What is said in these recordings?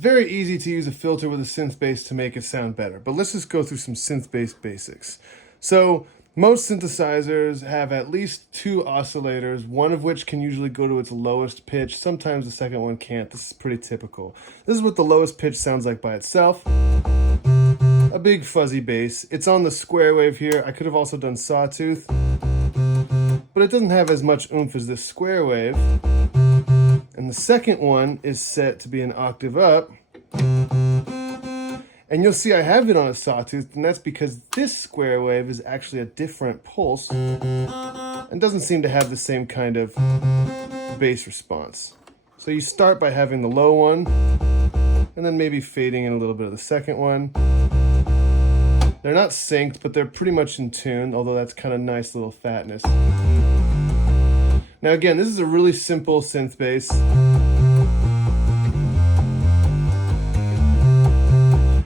very easy to use a filter with a synth bass to make it sound better, but let's just go through some synth bass basics. So most synthesizers have at least 2 oscillators, one of which can usually go to its lowest pitch. Sometimes the second one can't. This is pretty typical. This is what the lowest pitch sounds like by itself. A big fuzzy bass. It's on the square wave here. I could have also done sawtooth, but it doesn't have as much oomph as this square wave. And the second one is set to be an octave up. And you'll see I have it on a sawtooth, and that's because this square wave is actually a different pulse and doesn't seem to have the same kind of bass response. So you start by having the low one, and then maybe fading in a little bit of the second one. They're not synced, but they're pretty much in tune, although that's kind of nice little fatness. Now again, this is a really simple synth bass.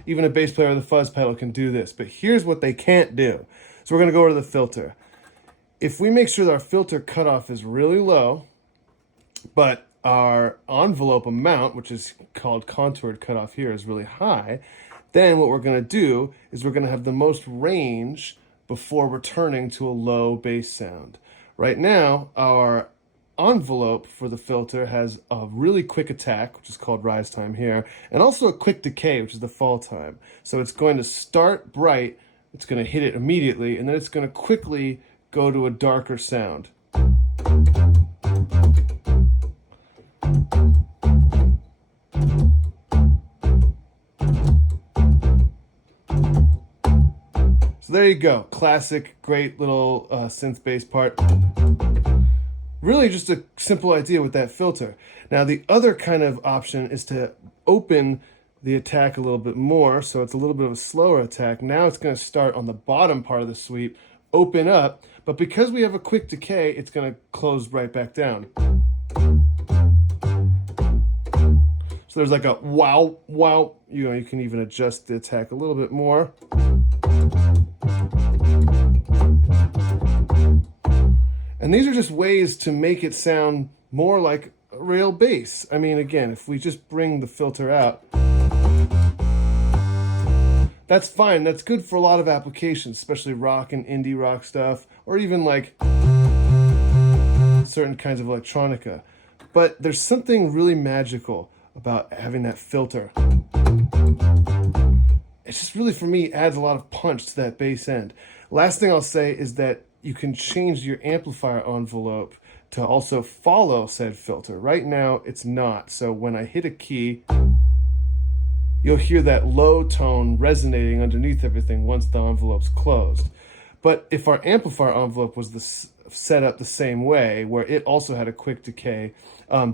Even a bass player with a fuzz pedal can do this, but here's what they can't do. So we're gonna go over to the filter. If we make sure that our filter cutoff is really low, but our envelope amount, which is called contoured cutoff here, is really high, then what we're gonna do is we're gonna have the most range before returning to a low bass sound. Right now, our envelope for the filter has a really quick attack, which is called rise time here, and also a quick decay, which is the fall time. So it's going to start bright, it's going to hit it immediately, and then it's going to quickly go to a darker sound. So there you go, classic, great little synth bass part. Really just a simple idea with that filter. Now the other kind of option is to open the attack a little bit more, so it's a little bit of a slower attack. Now it's going to start on the bottom part of the sweep, open up, but because we have a quick decay, it's going to close right back down. So there's like a wow, wow. You can even adjust the attack a little bit more. And these are just ways to make it sound more like a real bass. I mean, again, if we just bring the filter out, that's fine. That's good for a lot of applications, especially rock and indie rock stuff, or even like certain kinds of electronica. But there's something really magical about having that filter. It's just really, for me, adds a lot of punch to that bass end. Last thing I'll say is that you can change your amplifier envelope to also follow said filter. Right now, it's not. So when I hit a key, you'll hear that low tone resonating underneath everything once the envelope's closed. But if our amplifier envelope was set up the same way, where it also had a quick decay,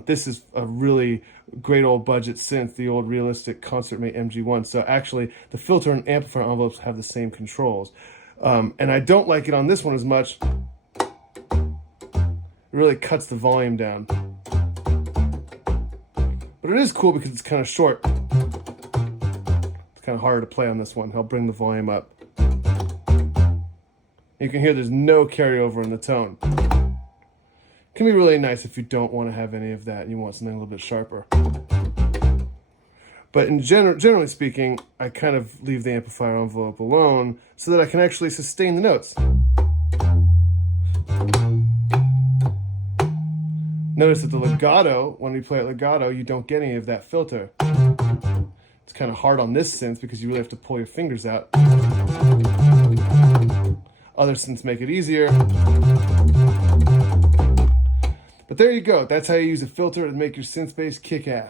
this is a really great old budget synth, the old realistic concert-made MG1. So actually, the filter and amplifier envelopes have the same controls. And I don't like it on this one as much. It really cuts the volume down. But it is cool because it's kind of short. It's kind of harder to play on this one. I'll bring the volume up. You can hear there's no carryover in the tone. It can be really nice if you don't want to have any of that and you want something a little bit sharper. But generally speaking, I kind of leave the amplifier envelope alone so that I can actually sustain the notes. Notice that the legato, when we play it legato, you don't get any of that filter. It's kind of hard on this synth because you really have to pull your fingers out. Other synths make it easier. But there you go. That's how you use a filter to make your synth bass kick ass.